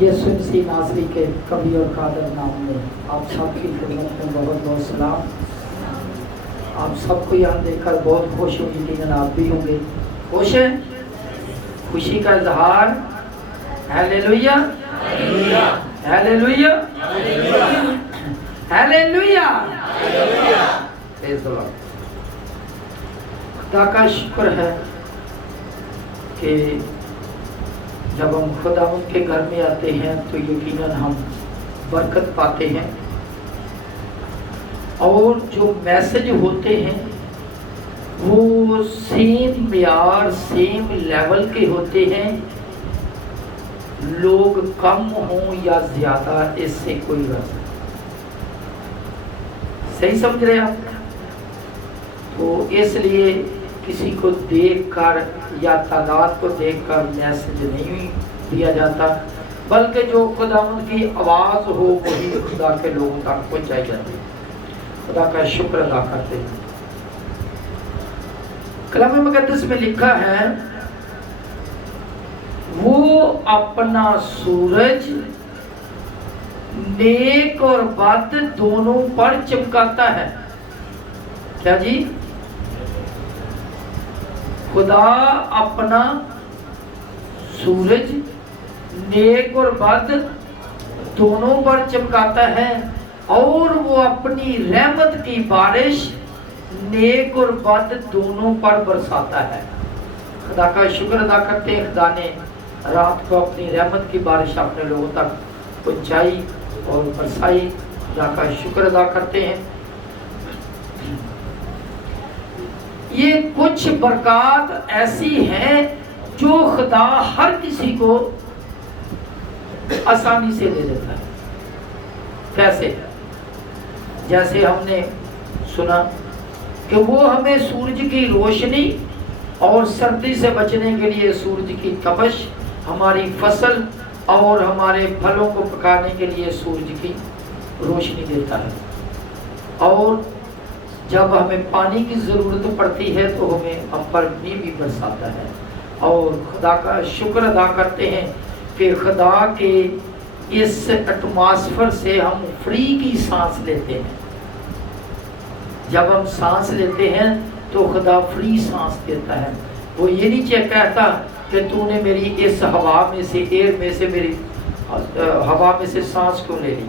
یسوع مسیح ناصری کے کبھی اور قادر نام میں آپ سب کی خدمت میں بہت بہت سلام۔ آپ سب کو یہاں دیکھ کر بہت خوش ہوں، یقیناً آپ بھی ہوں گے۔ خوش ہیں؟ خوشی کا اظہار ہیلیلویا ہیلیلویا ہیلیلویا۔ خدا کا شکر ہے کہ جب ہم خداوند کے گھر میں آتے ہیں تو یقیناً ہم برکت پاتے ہیں، اور جو میسج ہوتے ہیں وہ سیم معیار سیم لیول کے ہوتے ہیں، لوگ کم ہوں یا زیادہ اس سے کوئی غرض نہیں۔ صحیح سمجھ رہے آپ؟ تو اس لیے کسی کو دیکھ کر یا تعداد کو دیکھ کر میسج نہیں دیا جاتا، بلکہ جو خداوند کی آواز ہو وہی خدا کے لوگوں تک پہنچائی جاتی ہے۔ خدا کا شکر ادا کرتے ہیں۔ کلام مقدس میں لکھا ہے وہ اپنا سورج نیک اور بد دونوں پر چمکاتا ہے۔ کیا جی؟ خدا اپنا سورج نیک اور بد دونوں پر چمکاتا ہے، اور وہ اپنی رحمت کی بارش نیک اور بد دونوں پر برساتا ہے۔ خدا کا شکر ادا کرتے ہیں، خدا نے رات کو اپنی رحمت کی بارش اپنے لوگوں تک پہنچائی اور برسائی۔ خدا کا شکر ادا کرتے ہیں۔ یہ کچھ برکات ایسی ہیں جو خدا ہر کسی کو آسانی سے دے دیتا ہے۔ کیسے؟ جیسے ہم نے سنا کہ وہ ہمیں سورج کی روشنی اور سردی سے بچنے کے لیے سورج کی تپش، ہماری فصل اور ہمارے پھلوں کو پکانے کے لیے سورج کی روشنی دیتا ہے، اور جب ہمیں پانی کی ضرورت پڑتی ہے تو ہمیں امبر بھی برساتا ہے۔ اور خدا کا شکر ادا کرتے ہیں کہ خدا کے اس ایٹماسفیئر سے ہم فری کی سانس لیتے ہیں۔ جب ہم سانس لیتے ہیں تو خدا فری سانس دیتا ہے۔ وہ یہ نہیں کہتا کہ تو نے میری اس ہوا میں سے، ایئر میں سے، میری ہوا میں سے سانس کو لے لی۔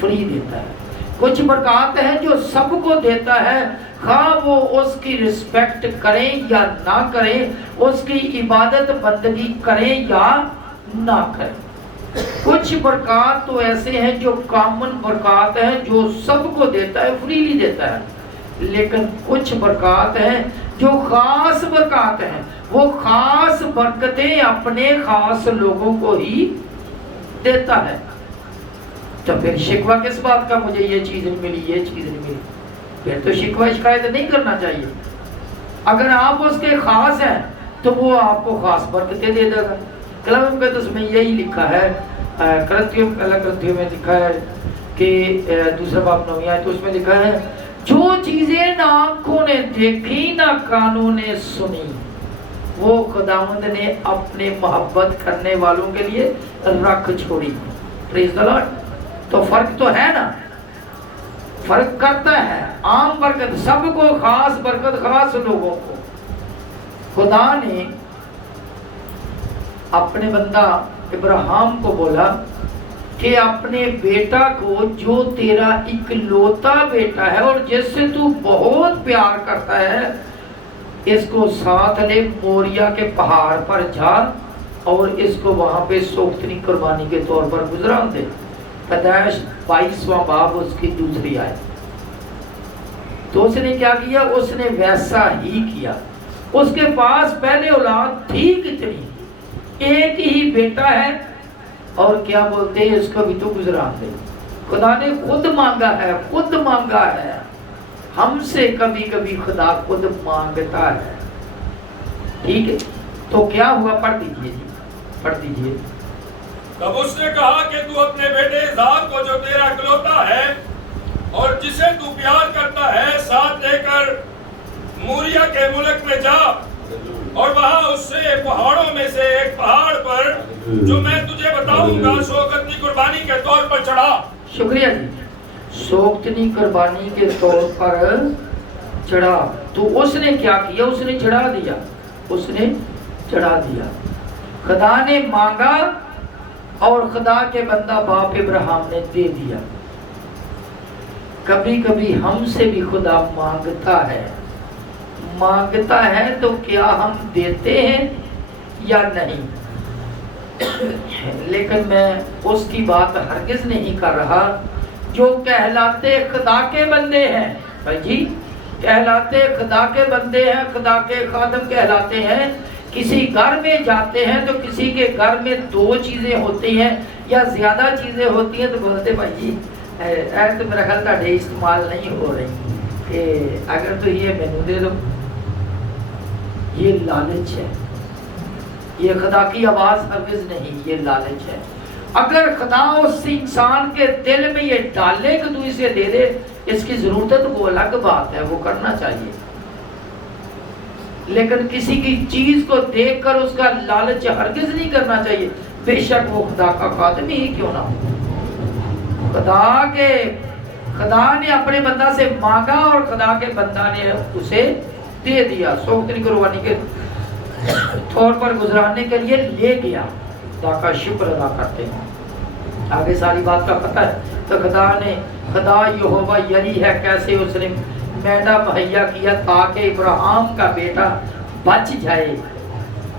فری دیتا ہے۔ کچھ برکات ہیں جو سب کو دیتا ہے، خواہ وہ اس کی رسپیکٹ کریں یا نہ کریں، اس کی عبادت بندگی کریں یا نہ کریں۔ کچھ برکات تو ایسے ہیں جو کامن برکات ہیں جو سب کو دیتا ہے، فریلی دیتا ہے، لیکن کچھ برکات ہیں جو خاص برکات ہیں، وہ خاص برکتیں اپنے خاص لوگوں کو ہی دیتا ہے۔ تو پھر شکوہ کس بات کا؟ مجھے یہ چیز نہیں ملی، یہ چیز نہیں ملی۔ پھر تو شکوہ شکایت نہیں کرنا چاہیے۔ اگر آپ اس کے خاص ہیں تو وہ آپ کو خاص برکتیں دے دے گا۔ کلام مقدس میں یہی لکھا ہے، کرنتھیوں میں لکھا ہے کہ دوسرا باب 9 آیت، تو اس میں لکھا ہے جو چیزیں نہ آنکھوں نے دیکھی نہ کانوں نے سنی، وہ خداوند نے اپنے محبت کرنے والوں کے لیے رکھ چھوڑی۔ پریز دی لارڈ۔ تو فرق تو ہے نا، فرق کرتا ہے۔ عام برکت سب کو، خاص برکت خاص لوگوں کو۔ خدا نے اپنے بندہ ابراہیم کو بولا کہ اپنے بیٹا کو، جو تیرا اکلوتا بیٹا ہے اور جس سے تو بہت پیار کرتا ہے، اس کو ساتھ لے، موریا کے پہاڑ پر جا اور اس کو وہاں پہ سوختنی قربانی کے طور پر گزران دے۔ پیدائش 22واں باب اس کی دوسری آیت۔ تو اس نے کیا کیا؟ اس نے ویسا ہی کیا۔ اس کے پاس پہلے اولاد تھی کتنی، ایک ہی بیٹا ہے، اور کیا بولتے ہیں اس کو بھی تو گزران دے۔ خدا نے خود مانگا ہے، خود مانگا ہے۔ ہم سے کبھی کبھی خدا خود مانگتا ہے۔ ٹھیک ہے، تو کیا ہوا؟ پڑھ دیجئے جی، پڑھ دیجئے۔ تب اس نے کہا کہ تو اپنے بیٹے اسحاق کو، جو تیرا اکلوتا ہے اور جسے تو پیار کرتا ہے، ساتھ لے کر موریا کے ملک میں جا اور وہاں اس سے پہاڑوں میں سے ایک پہاڑ پر جو میں تجھے بتاؤں گا شوکتنی قربانی کے طور پر چڑھا. شکریہ جی. شوکتنی قربانی کے طور پر چڑھا. تو اس نے کیا کیا؟ اس نے چڑھا دیا. اس نے چڑھا دیا. خدا نے مانگا اور خدا کے بندہ باپ ابراہیم نے دے دیا. کبھی کبھی ہم سے بھی خدا مانگتا ہے. مانگتا ہے تو کیا ہم دیتے ہیں یا نہیں؟ لیکن میں اس کی بات ہرگز نہیں کر رہا جو کہلاتے خدا کے بندے ہیں. بھائی جی کہلاتے خدا کے بندے ہیں, خدا کے خادم کہلاتے ہیں. کسی گھر میں جاتے ہیں تو کسی کے گھر میں 2 چیزیں ہوتی ہیں یا زیادہ چیزیں ہوتی ہیں تو بولتے بھائی جی تو میرا خیال تھا استعمال نہیں ہو رہی کہ اگر تو یہ مینو دے دو. یہ لالچ ہے. یہ خدا کی آواز ہرگز نہیں, یہ لالچ ہے. اگر خدا اس انسان کے دل میں یہ ڈالے کہ تو اسے دے دے, اس کی ضرورت ہے تو وہ الگ بات ہے, وہ کرنا چاہیے. لیکن کسی کی چیز کو دیکھ کر اس کا لالچ ہرگز نہیں کرنا چاہیے, بے شک وہ خدا کا خادم ہی کیوں نہ ہو. خدا نے اپنے بندہ سے مانگا اور خدا کے بندہ نے اسے دے دیا. شوکتنی قربانی کے طور پر گزرانے کے لیے لے گیا. خدا کا شکر ادا کرتے ہیں. آگے ساری بات کا پتہ ہے. تو خدا یہوہ یری ہے کیسے اس نے میدہ مہیا کیا تاکہ ابراہیم کا بیٹا بچ جائے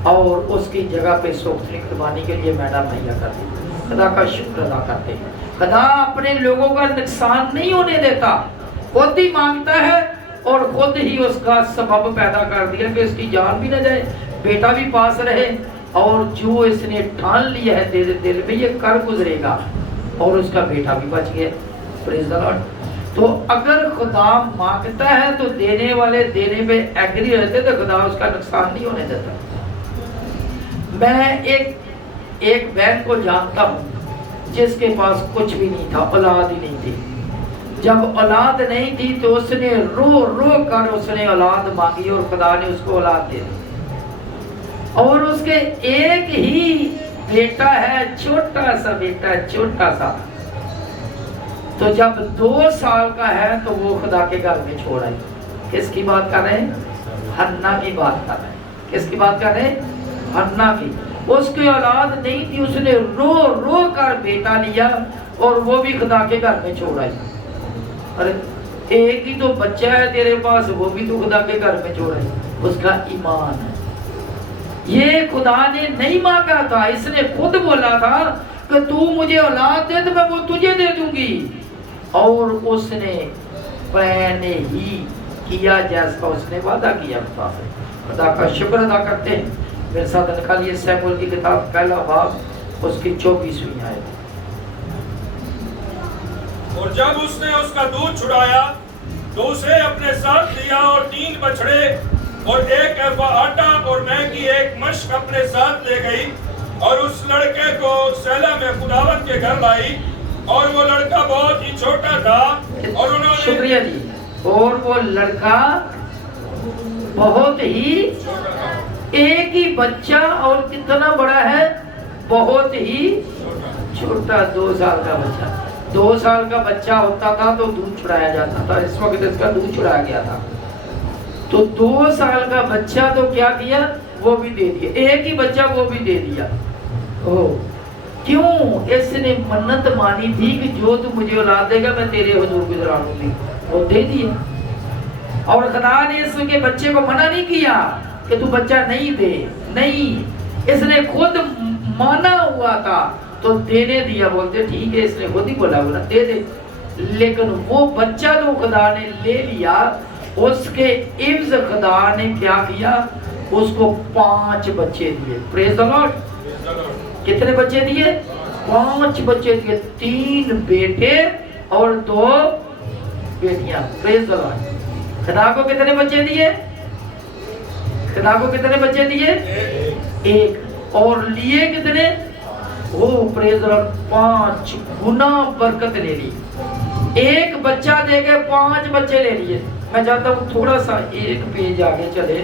اور اس کی جگہ پہ شوکتنی قربانی کے لیے میدہ مہیا کر دی. خدا کا شکر ادا کرتے ہیں. خدا اپنے لوگوں کا نقصان نہیں ہونے دیتا, خود ہی مانگتا ہے اور خود ہی اس کا سبب پیدا کر دیا کہ اس کی جان بھی نہ جائے, بیٹا بھی پاس رہے, اور جو اس نے ٹھان لیا ہے دل میں یہ کر گزرے گا, اور اس کا بیٹا بھی بچ گیا. پریز دی لارڈ. تو اگر خدا مانگتا ہے تو دینے والے دینے پہ ایگری رہتے تو خدا اس کا نقصان نہیں ہونے دیتا. میں ایک بہن کو جانتا ہوں جس کے پاس کچھ بھی نہیں تھا, اولاد ہی نہیں تھی. جب اولاد نہیں تھی تو اس نے رو رو کر اس نے اولاد مانگی اور خدا نے اس کو اولاد دے دی. اور اس کے ایک ہی بیٹا ہے, چھوٹا سا بیٹا ہے, چھوٹا سا. تو جب 2 سال کا ہے تو وہ خدا کے گھر میں چھوڑ آئی. کس کی بات کر رہے ہیں؟ حنا کی بات کر رہے ہیں. کس کی بات کر رہے ہیں؟ حنا کی. اس کی اولاد نہیں تھی, اس نے رو رو کر بیٹا لیا اور وہ بھی خدا کے گھر میں چھوڑ آئی. ارے ایک ہی تو بچہ ہے تیرے پاس, وہ بھی تو خدا کے گھر میں چھوڑ آئی. اس کا ایمان ہے. یہ خدا نے نہیں مانگا تھا, اس نے خود بولا تھا کہ تو مجھے اولاد دے تو میں وہ تجھے دے دوں گی, اور اس نے پہلے ہی کیا جیسا اس نے وعدہ کیا خدا سے. خدا کا شکر ادا کرتے ہیں. میرے ساتھ نکالیے سیموئیل کی کتاب پہلا باب اس کی 24ویں آیت. اور جب اس نے اس کا دودھ چھڑایا تو اسے اپنے ساتھ لیا اور 3 بچڑے اور 1 ایفا آٹا اور مے کی 1 مشق اپنے ساتھ لے گئی اور اس لڑکے کو سیلا میں خداوند کے گھر لائی. اور وہ لڑکا بہت ہی چھوٹا تھا اور انہوں نے شکریہ جی. اور وہ لڑکا بہت ہی ایک ہی بچہ, اور کتنا بڑا ہے؟ بہت ہی چھوٹا, 2 سال کا بچہ. 2 سال کا بچہ ہوتا تھا تو دودھ چھڑایا جاتا تھا. اس وقت اس کا دودھ چھڑایا گیا تھا. تو 2 سال کا بچہ تو کیا کیا؟ وہ بھی دے دیا. ایک ہی بچہ وہ بھی دے دیا. کیوں؟ اس نے منت مانی تھی کہ جو تو مجھے اولاد دے گا میں تیرے حضور گزرا لوں گی. وہ دے دیا. اور خدا نے اس کے بچے کو منع نہیں کیا کہ تو بچہ نہیں دے, نہیں, اس نے خود مانا ہوا تھا تو دینے دیا. بولتے ٹھیک ہے, اس نے خود ہی بولا دے دے. لیکن وہ بچہ تو خدا نے لے لیا, اس کے عوض خدا نے کیا کیا؟ اس کو 5 بچے دیے. پریز دی لارڈ. کتنے بچے دیے؟ 5 بچے دیے. 3 بیٹے اور 2 بیٹیاں. پریز دی لارڈ. خدا کو کتنے بچے دیے؟ خدا کو کتنے بچے دیے؟ 1. اور لیے کتنے؟ پریز دی لارڈ 5 گنا برکت لے لی. 1 بچہ دے کے 5 بچے لے لیے. میں چاہتا ہوں تھوڑا سا 1 پیج آگے چلے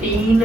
3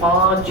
5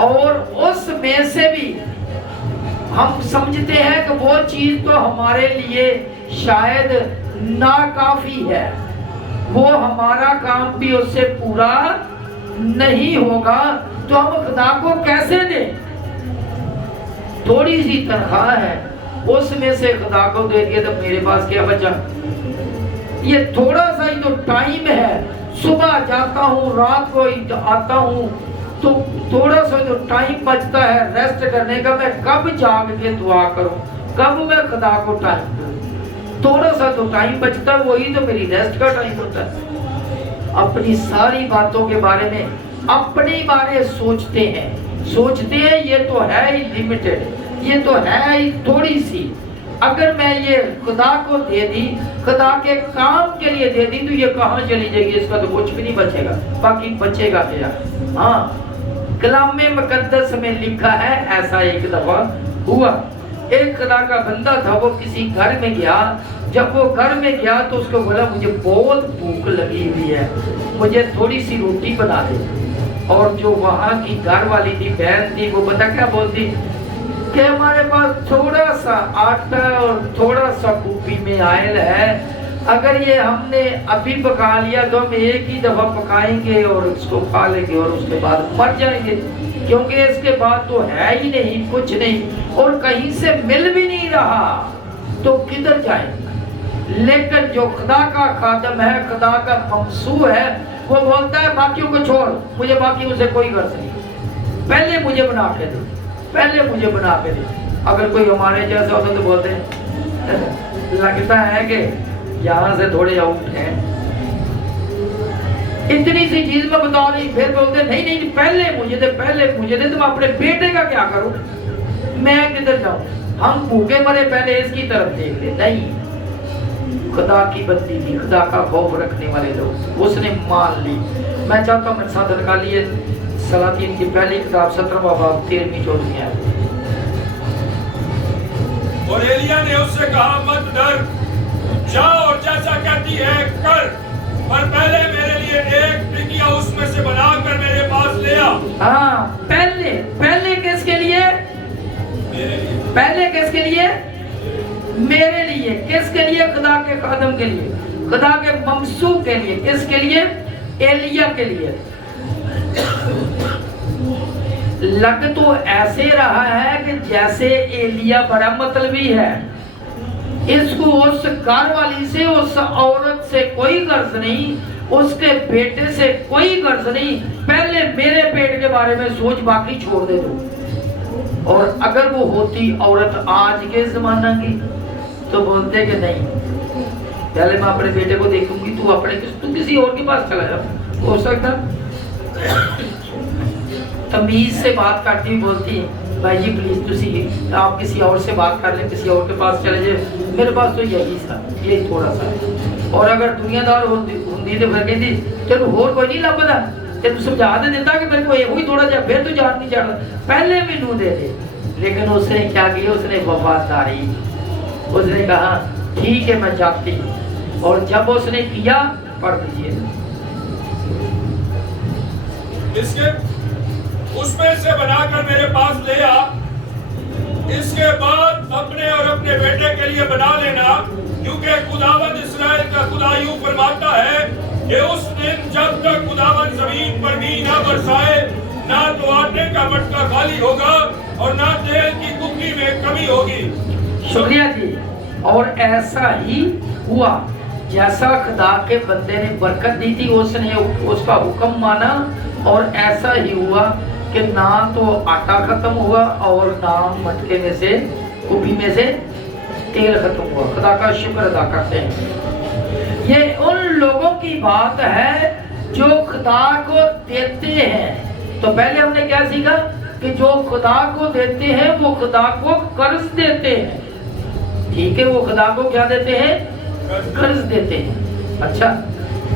اور اس میں سے بھی ہم سمجھتے ہیں کہ وہ چیز تو ہمارے لیے شاید ناکافی ہے، وہ ہمارا کام بھی اس سے پورا نہیں ہوگا، تو ہم خدا کو کیسے دیں؟ تھوڑی سی تنخواہ ہے، اس میں سے خدا کو دے دیا تو میرے پاس کیا بچا؟ یہ تھوڑا سا ہی تو ٹائم ہے، صبح جاتا ہوں رات کو آتا ہوں، تو تھوڑا سا جو ٹائم بچتا ہے ریسٹ کرنے کا، میں کب جاگ کے دعا کروں، کب میں خدا کو ٹائم دوں؟ تھوڑا سا تو ٹائم بچتا ہے، وہی تو میری ریسٹ کا ٹائم ہوتا ہے۔ اپنی ساری باتوں کے بارے میں اپنے بارے سوچتے ہیں یہ تو ہے ہی لمیٹڈ، یہ تو ہے ہی تھوڑی سی، اگر میں یہ خدا کو دے دی، خدا کے کام کے لیے دے دی، تو یہ کہاں چلی جائے گی؟ اس کا تو کچھ بھی نہیں بچے گا، باقی بچے گا کیا؟ ہاں، کلام مقدس میں لکھا ہے ایسا ایک دفعہ ہوا، ایک خدا کا بندہ تھا، وہ کسی گھر میں گیا، جب وہ گھر میں گیا تو اس کو بولا مجھے بہت بھوک لگی ہوئی ہے، مجھے تھوڑی سی روٹی بنا دے۔ اور جو وہاں کی گھر والی تھی، بہن تھی، وہ پتہ کیا بولتی کہ ہمارے پاس تھوڑا سا آٹا اور تھوڑا سا کوپی میں آئل ہے، اگر یہ ہم نے ابھی پکا لیا تو ہم ایک ہی دفعہ پکائیں گے اور اس کو کھا لیں گے اور اس کے بعد مر جائیں گے، کیونکہ اس کے بعد تو ہے ہی نہیں، کچھ نہیں، اور کہیں سے مل بھی نہیں رہا، تو کدھر جائیں؟ لیکن جو خدا کا خادم ہے، خدا کا ممسوح ہے، وہ بولتا ہے باقیوں کو چھوڑ، مجھے باقیوں سے کوئی غرض نہیں، پہلے مجھے بنا کے دے، پہلے مجھے بنا کے دے۔ اگر کوئی ہمارے جیسا ہوتا تو بولتے ہیں لگتا ہے کہ یہاں سے تھوڑے آؤٹ ہیں، اتنی سی چیز میں بتا رہی، پھر بولتے نہیں نہیں پہلے مجھے دے، پہلے مجھے دے، تو میں اپنے بیٹے کا کیا کروں، میں کدھر جاؤں؟ ہم بھوکے مرے پہلے اس کی طرف دیکھ لیں، نہیں، خدا کی بندی تھی، خدا کا خوف رکھنے والے لوگ، اس نے مان لی۔ میں چاہتا ہوں میرے ساتھ نکالیے سلاطین کی پہلی کتاب 17واں باب 13ویں 14ویں آیت۔ اور ایلیا نے اس سے کہا مت ڈر، جا اور جیسا کہتی ہے کر، پر پہلے میرے لیے ایک ٹکیا اس میں سے بنا کر میرے پاس لے آ۔ ہاں، پہلے کس کے لیے؟ پہلے کس کے لیے؟ میرے لیے۔ کس کے لیے؟ خدا کے خادم کے لیے، خدا کے ممسوح کے لیے۔ کس کے لیے؟ ایلیا کے لیے۔ لگ تو ایسے رہا ہے کہ جیسے ایلیا بڑا مطلبی ہے، اس کو اس گھر والی سے، اس عورت سے کوئی غرض نہیں، اس کے بیٹے سے کوئی غرض نہیں، پہلے میرے پیٹ کے بارے میں سوچ، باقی چھوڑ دے دو۔ اور اگر وہ ہوتی عورت آج کے زمانہ کی تو بولتے کہ نہیں، پہلے میں اپنے بیٹے کو دیکھوں گی، تو کسی اور کے پاس چلا جا۔ ہو سکتا تمیز سے بات کرتی ہوئی بولتی بھائی جی پلیز آپ کسی اور سے بات کر لیں، کسی اور کے پاس چلے جائے، میرے پاس تو یہی تھوڑا سا ہے۔ اور اگر دنیا دار ہوتی تو پھر کہتی چلو اور کوئی نہیں لبدا، تینوں سمجھا دے دیتا کہ میرے کو یہ تھوڑا جا، پھر تو جان نہیں چڑھتا، پہلے مینوں دے دے۔ لیکن اس نے کیا کیا؟ اس نے وفاداری، اس نے کہا ٹھیک ہے میں جاتی ہوں۔ اور جب اس نے کیا، پڑھ دیجیے، اس میں سے بنا کر میرے پاس لے آ، اس کے بعد اپنے اور اپنے بیٹے کے لیے بنا لینا، کیونکہ خداوند اسرائیل کا خدا یوں فرماتا ہے کہ اس دن جب تک خداوند زمین پر بھی نہ برسائے، نہ تو آٹے کا مٹکا خالی ہوگا اور نہ تیل کی کپڑی میں کمی ہوگی۔ شکریہ جی۔ اور ایسا ہی ہوا جیسا خدا کے بندے نے برکت دی تھی، اس نے اس کا حکم مانا، اور ایسا ہی ہوا کہ نہ تو آٹا ختم ہوا اور نہ مٹکے میں سے، کپی میں سے تیل ختم ہوا۔ خدا کا شکر ادا کرتے ہیں۔ یہ ان لوگوں کی بات ہے جو خدا کو دیتے ہیں۔ تو پہلے ہم نے کیا سیکھا کہ جو خدا کو دیتے ہیں وہ خدا کو قرض دیتے ہیں۔ ٹھیک ہے، وہ خدا کو کیا دیتے ہیں؟ قرض دیتے ہیں۔ اچھا،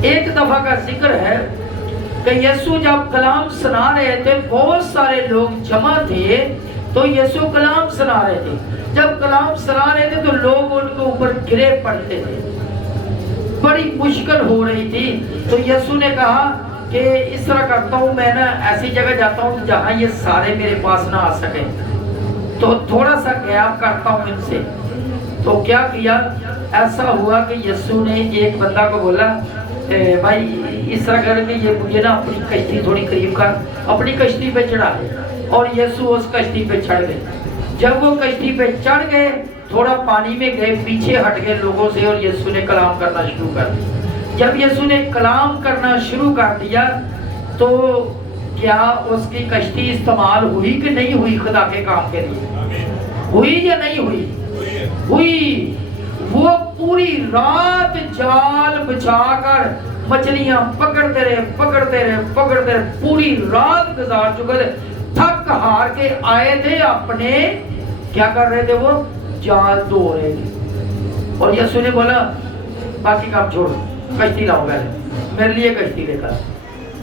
ایک دفعہ کا ذکر ہے کہ یسوع جب کلام سنا رہے تھے، بہت سارے لوگ جمع تھے، تو یسوع کلام سنا رہے تھے۔ جب کلام سنا رہے تھے تو لوگ ان کے اوپر گرے پڑتے تھے، بڑی مشکل ہو رہی تھی۔ تو یسوع نے کہا کہ اس طرح کرتا ہوں میں نا ایسی جگہ جاتا ہوں جہاں یہ سارے میرے پاس نہ آ سکیں، تو تھوڑا سا گیپ کرتا ہوں ان سے۔ تو کیا کیا، ایسا ہوا کہ یسوع نے ایک بندہ کو بولا بھائی اس طرح کر کے یہ مجھے نا اپنی کشتی تھوڑی قریب کر، اپنی کشتی پہ چڑھا دے۔ اور یسوع اس کشتی پہ چڑھ گئے۔ جب وہ کشتی پہ چڑھ گئے، تھوڑا پانی میں گئے، پیچھے ہٹ گئے لوگوں سے، اور یسوع نے کلام کرنا شروع کر دیا۔ جب یسوع نے کلام کرنا شروع کر دیا تو کیا اس کی کشتی استعمال ہوئی کہ نہیں ہوئی خدا کے کام کے لیے؟ ہوئی یا نہیں ہوئی؟ ہوئی۔ وہ پوری رات جال بچھا کر مچھلیاں پکڑتے رہے، پوری رات گزار چکے تھے، تھک ہار کے آئے تھے، اپنے کیا کر رہے تھے، وہ جال دھو رہے تھے۔ اور یسوع نے بولا باقی کام چھوڑ، کشتی لاؤ، پہلے میرے لیے کشتی لے کر۔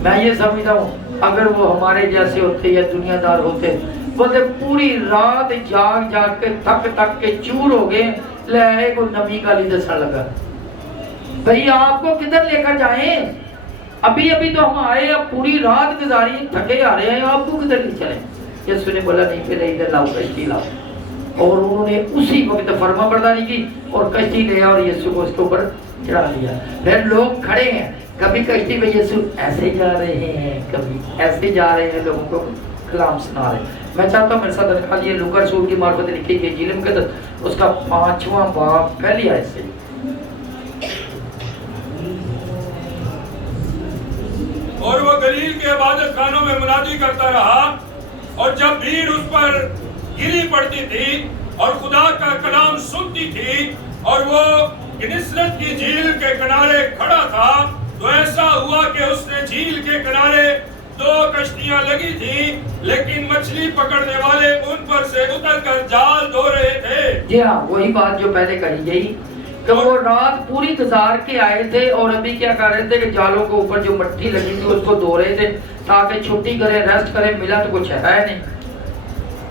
میں یہ سمجھتا ہوں اگر وہ ہمارے جیسے ہوتے یا دنیا دار ہوتے، بولتے پوری رات جاگ کے تھک کے چور ہو گئے، لے کو نبی کا لی دسا لگا بھئی آپ کو کدھر لے کر جائیں، ابھی تو ہم آئے، اب پوری رات گزاری، تھکے آ رہے ہیں، آپ کو کدھر لے چلیں؟ یسوع نے بولا نہیں، پہلے ادھر لاؤ، کشتی لاؤ۔ اور انہوں نے اسی وقت فرما برداری کی اور کشتی لے اور یسوع کو اس کے اوپر چڑھا لیا۔ پھر لوگ کھڑے ہیں، کبھی کشتی پہ یسوع ایسے جا رہے ہیں، کبھی ایسے جا رہے ہیں، لوگوں کو کلام سنا رہے ہیں۔ میں چاہتا ہوں میرے ساتھ نکال یہ لوکا رسول کی معرفت لکھی گئی جیل مقدس، اس کا 5واں باب پہلی آیت سے۔ اور وہ گلیل کے عبادت خانوں میں منادی کرتا رہا، اور جب بھیڑ اس پر گری پڑتی تھی اور خدا کا کلام سنتی تھی، اور وہ گنسرت کی جھیل کے کنارے کھڑا تھا، تو ایسا ہوا کہ اس نے جھیل کے کنارے 2 کشتیاں لگی تھیں، لیکن مچھلی پکڑنے والے ان پر سے اتر کر جال دھو رہے تھے۔ جی ہاں، وہی بات جو پہلے کہی گئی کہ وہ رات پوری گزار کے آئے تھے، اور ابھی کیا کر رہے تھے کہ جالوں کے اوپر جو مٹی لگی تھی اس کو دھو رہے تھے تاکہ چھٹی کریں، ریسٹ کریں، ملا تو کچھ ہے نہیں۔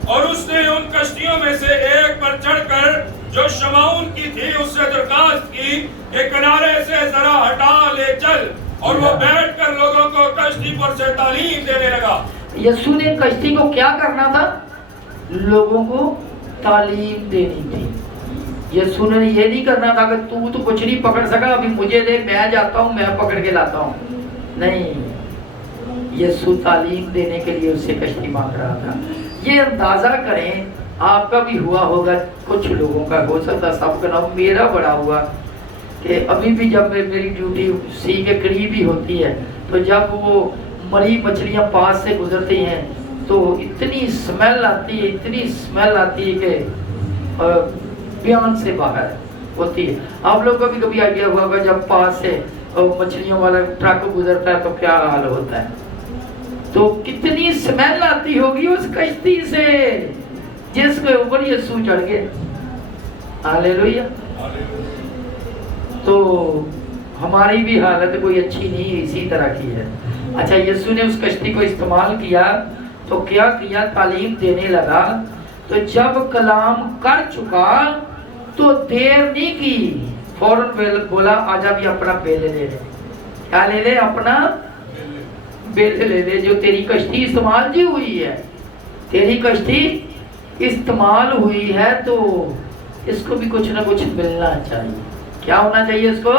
اور اس نے ان کشتیوں میں سے ایک پر چڑھ کر جو شمعون کی تھی اس سے درخواست کی کہ کنارے سے ذرا ہٹا لے چل، اور وہ بیٹھ کر لوگوں کو کشتی پر سے تعلیم دینے لگا۔ یسوع نے کشتی کو کیا کرنا تھا؟ لوگوں کو تعلیم دینی تھی۔ یسوع نے یہ نہیں کرنا تھا کہ تو کچھ نہیں پکڑ سکا، ابھی مجھے دے، میں جاتا ہوں، میں پکڑ کے لاتا ہوں۔ نہیں، یسوع تعلیم دینے کے لیے اس سے کشتی مانگ رہا تھا۔ یہ اندازہ کریں، آپ کا بھی ہوا ہوگا، کچھ لوگوں کا ہو سکتا، سب کا نہ، میرا بڑا ہوا کہ ابھی بھی جب میری ڈیوٹی سی کے قریب ہی ہوتی ہے تو جب وہ مری مچھلیاں پاس سے گزرتی ہیں تو اتنی سمیل آتی ہے کہ بیان سے باہر ہوتی ہے۔ آپ لوگ کو بھی کبھی آئیڈیا ہوا ہوگا جب پاس سے مچھلیوں والا ٹرک گزرتا ہے تو کیا حال ہوتا ہے، تو کتنی سمیل آتی ہوگی اس کشتی سے جس کے اوپر یسوع چڑھ گئے۔ ہاللیلویہ۔ تو ہماری بھی حالت کوئی اچھی نہیں اسی طرح کی ہے۔ اچھا، یسوع نے اس کشتی کو استعمال کیا تو کیا کیا؟ تعلیم دینے لگا۔ تو جب کلام کر چکا تو دیر نہیں کی، فوراً بولا آجا بھی اپنا بیل لے لے۔ کیا لے لے؟ اپنا بیل لے لے۔ جو تیری کشتی استعمال جی ہوئی ہے، تیری کشتی استعمال ہوئی ہے تو اس کو بھی کچھ نہ کچھ ملنا چاہیے۔ کیا ہونا چاہیے؟ اس کو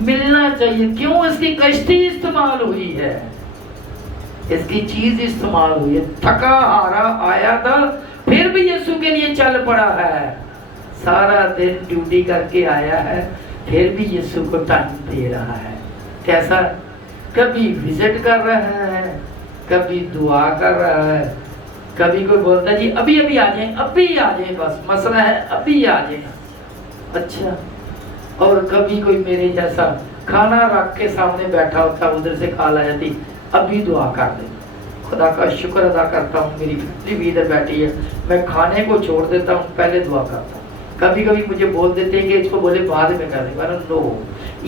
ملنا چاہیے۔ کیوں؟ اس کی کشتی استعمال ہوئی ہے، اس کی چیز استعمال ہوئی ہے۔ تھکا ہارا آیا تھا، پھر بھی یسوع کے لیے چل پڑا ہے۔ سارا دن ڈیوٹی کر کے آیا ہے، پھر بھی یسوع کو ٹائم دے رہا ہے۔ کیسا؟ کبھی وزٹ کر رہا ہے، کبھی دعا کر رہا ہے، کبھی کوئی بولتا ہے جی ابھی آ جائیں، بس مسئلہ ہے ابھی آ جائیں۔ اچھا، اور کبھی کوئی میرے جیسا کھانا رکھ کے سامنے بیٹھا ہوتا، ادھر سے کال آ جاتی، ابھی دعا کر دیں۔ خدا کا شکر ادا کرتا ہوں، میری فیملی بھی ادھر بیٹھی ہے، میں کھانے کو چھوڑ دیتا ہوں، پہلے دعا کرتا ہوں۔ کبھی کبھی مجھے بول دیتے ہیں کہ اس کو بولے بعد میں کر دیں، ورنہ نو،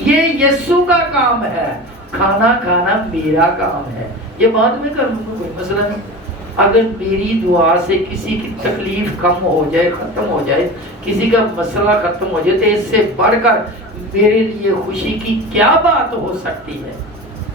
یہ یسوع کا کام ہے، کھانا کھانا میرا کام ہے، یہ بعد میں کر لوں گا، کوئی مسئلہ نہیں۔ اگر میری دعا سے کسی کی تکلیف کم ہو جائے، ختم ہو جائے، کسی کا مسئلہ ختم ہو جائے، تو اس سے بڑھ کر میرے لیے خوشی کی کیا بات ہو سکتی ہے؟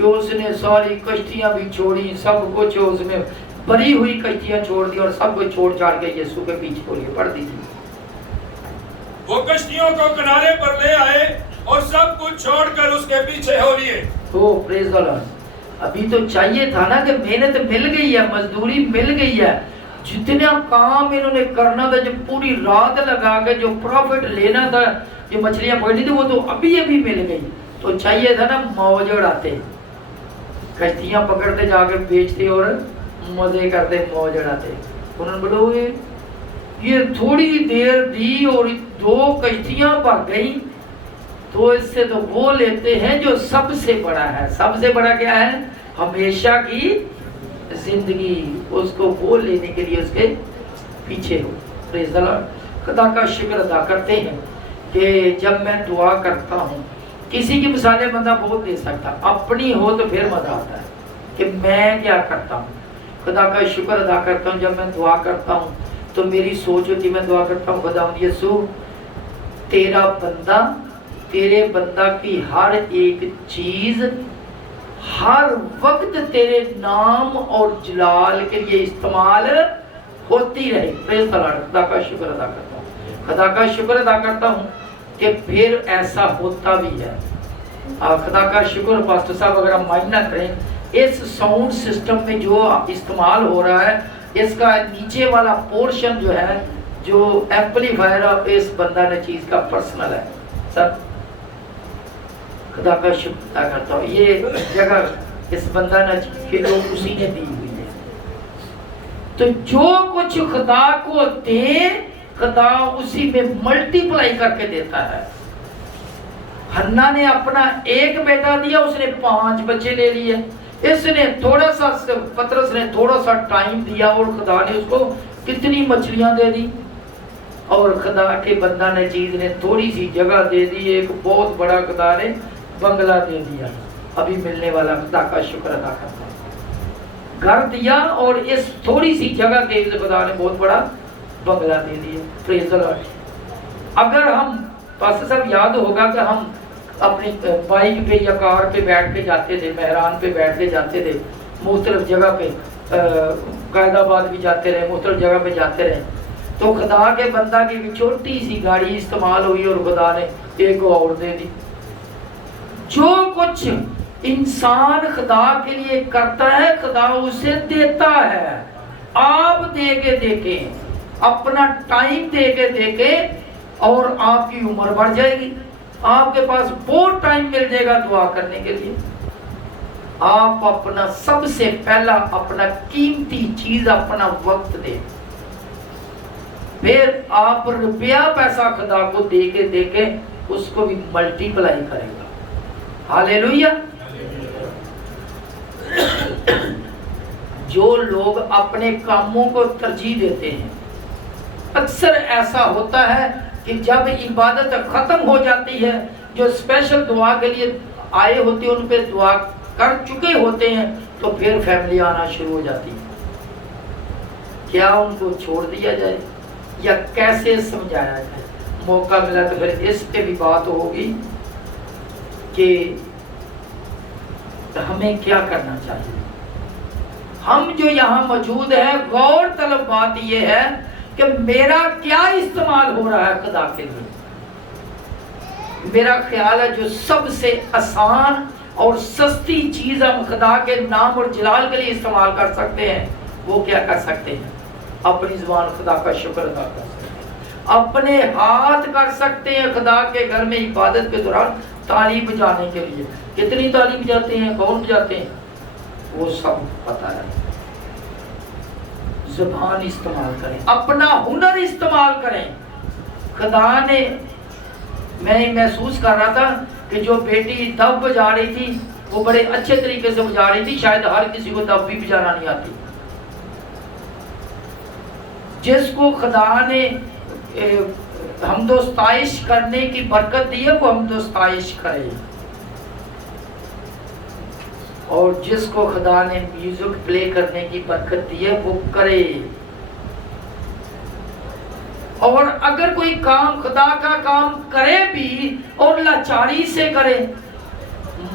کہ اس نے ساری کشتیاں بھی چھوڑی, سب کچھ اس میں بری ہوئی کشتیاں چھوڑ دی اور سب کچھ چھوڑ چھاڑ کے یسوع کے پیچھے ہو لیے. پڑھ دیجیے. وہ کشتیوں کو کنارے پر لے آئے اور سب کچھ چھوڑ کر اس کے پیچھے ہو لیے. تو پریز دی لارڈ. ابھی تو چاہیے تھا نا کہ محنت مل گئی ہے, مزدوری مل گئی ہے, جتنا کام انہوں نے کرنا تھا, جو پوری رات لگا کے جو پروفٹ لینا تھا, جو مچھلیاں پکڑنی تھی, وہ تو ابھی مل گئی. تو چاہیے تھا نا موج اڑاتے, کشتیاں پکڑتے جا کے بیچتے اور مزے کرتے, موج اڑاتے. انہوں نے بولو یہ تھوڑی دیر دی اور 2 کشتیاں پک گئی, تو اس سے تو وہ لیتے ہیں جو سب سے بڑا ہے. سب سے بڑا کیا ہے؟ ہمیشہ کی زندگی. اس کو وہ لینے کے لیے اس کے پیچھے ہو. پریز دی لارڈ. خدا کا شکر ادا کرتے ہیں کہ جب میں دعا کرتا ہوں, کسی کی مثالیں بندہ بہت دے سکتا, اپنی ہو تو پھر مزہ آتا ہے کہ میں کیا کرتا ہوں. خدا کا شکر ادا کرتا ہوں جب میں دعا کرتا ہوں تو میری سوچ ہوتی, میں دعا کرتا ہوں خداوند یسوع تیرا بندہ, تیرے بندہ کی ہر ایک چیز ہر وقت تیرے نام اور جلال کے لیے استعمال ہوتی رہے. پریز دی لارڈ. خدا کا شکر ادا کرتا ہوں, خدا کا شکر ادا کرتا ہوں کہ پھر ایسا ہوتا بھی ہے. خدا کا شکر. پاسٹر صاحب اگر ہم مائنڈ نہ کریں, اس ساؤنڈ سسٹم میں جو استعمال ہو رہا ہے, اس کا نیچے والا پورشن جو ہے, جو ایمپلیفائر اس بندہ نے چیز کا پرسنل ہے. سر خدا کا شکر ادا کرتا ہوں, یہ جگہ اس بندہ نے کہ لوگ اسی نے دی ہوئی ہے. تو جو کچھ خدا کو دے, خدا اسی میں ملٹی پلائی کر کے دیتا ہے. ہنا نے اپنا 1 بیٹا دیا, اس نے 5 بچے لے لیے. اس نے تھوڑا سا, پترس نے تھوڑا سا ٹائم دیا اور خدا نے اس کو کتنی مچھلیاں دے دی. اور خدا کے بندہ نے چیز نے تھوڑی سی جگہ دے دی, ایک بہت بڑا خدا نے بنگلہ دے دیا ابھی ملنے والا. خدا کا شکر ادا کرتا ہوں. گھر دیا اور اس تھوڑی سی جگہ کے خدا نے بہت بڑا بنگلہ دے دیا. پریز دی لارڈ. اگر ہم پاسٹر صاحب یاد ہوگا کہ ہم اپنی بائک پہ یا کار پہ بیٹھ کے جاتے تھے, مہران پہ بیٹھ کے جاتے تھے, مختلف جگہ پہ, قائد آباد بھی جاتے رہے, مختلف جگہ پہ جاتے رہے. تو خدا کے بندہ کی چھوٹی سی گاڑی استعمال ہوئی اور خدا نے ایک اور دے دی. جو کچھ انسان خدا کے لیے کرتا ہے خدا اسے دیتا ہے. آپ دے کے دیکھیں, اپنا ٹائم دے کے دیکھیں, اور آپ کی عمر بڑھ جائے گی. آپ کے پاس بہت ٹائم مل جائے گا دعا کرنے کے لیے. آپ اپنا سب سے پہلا اپنا قیمتی چیز اپنا وقت دیں, پھر آپ روپیہ پیسہ خدا کو دے کے دیکھیں, اس کو بھی ملٹی پلائی کرے گا. ہاللیلویہ. جو لوگ اپنے کاموں کو ترجیح دیتے ہیں, اکثر ایسا ہوتا ہے کہ جب عبادت ختم ہو جاتی ہے, جو اسپیشل دعا کے لیے آئے ہوتے ہیں ان پہ دعا کر چکے ہوتے ہیں, تو پھر فیملی آنا شروع ہو جاتی ہے. کیا ان کو چھوڑ دیا جائے یا کیسے سمجھایا جائے؟ موقع ملا تو پھر اس پہ بھی بات ہوگی کہ ہمیں کیا کرنا چاہیے. ہم جو یہاں موجود ہیں, غور طلب بات یہ ہے کہ میرا کیا استعمال ہو رہا ہے خدا کے لیے. میرا خیال ہے جو سب سے آسان اور سستی چیز ہم خدا کے نام اور جلال کے لیے استعمال کر سکتے ہیں, وہ کیا کر سکتے ہیں؟ اپنی زبان خدا کا شکر ادا کر سکتے ہیں, اپنے ہاتھ کر سکتے ہیں خدا کے گھر میں عبادت کے دوران تالی بجانے کے لیے. کتنی تالی بجاتے ہیں, کون بجاتے ہیں, وہ سب پتا ہے. زبان استعمال کریں, اپنا ہنر استعمال کریں. خدا نے, میں محسوس کر رہا تھا کہ جو بیٹی دف بجا رہی تھی وہ بڑے اچھے طریقے سے بجا رہی تھی. شاید ہر کسی کو دف بھی بجانا نہیں آتی. جس کو خدا نے حمد و ستائش کرنے کی برکت دی ہے وہ حمد و ستائش کرے, اور جس کو خدا نے میوزک پلے کرنے کی برکت دی ہے وہ کرے. اور اگر کوئی کام خدا کا کام کرے بھی اور لاچاری سے کرے,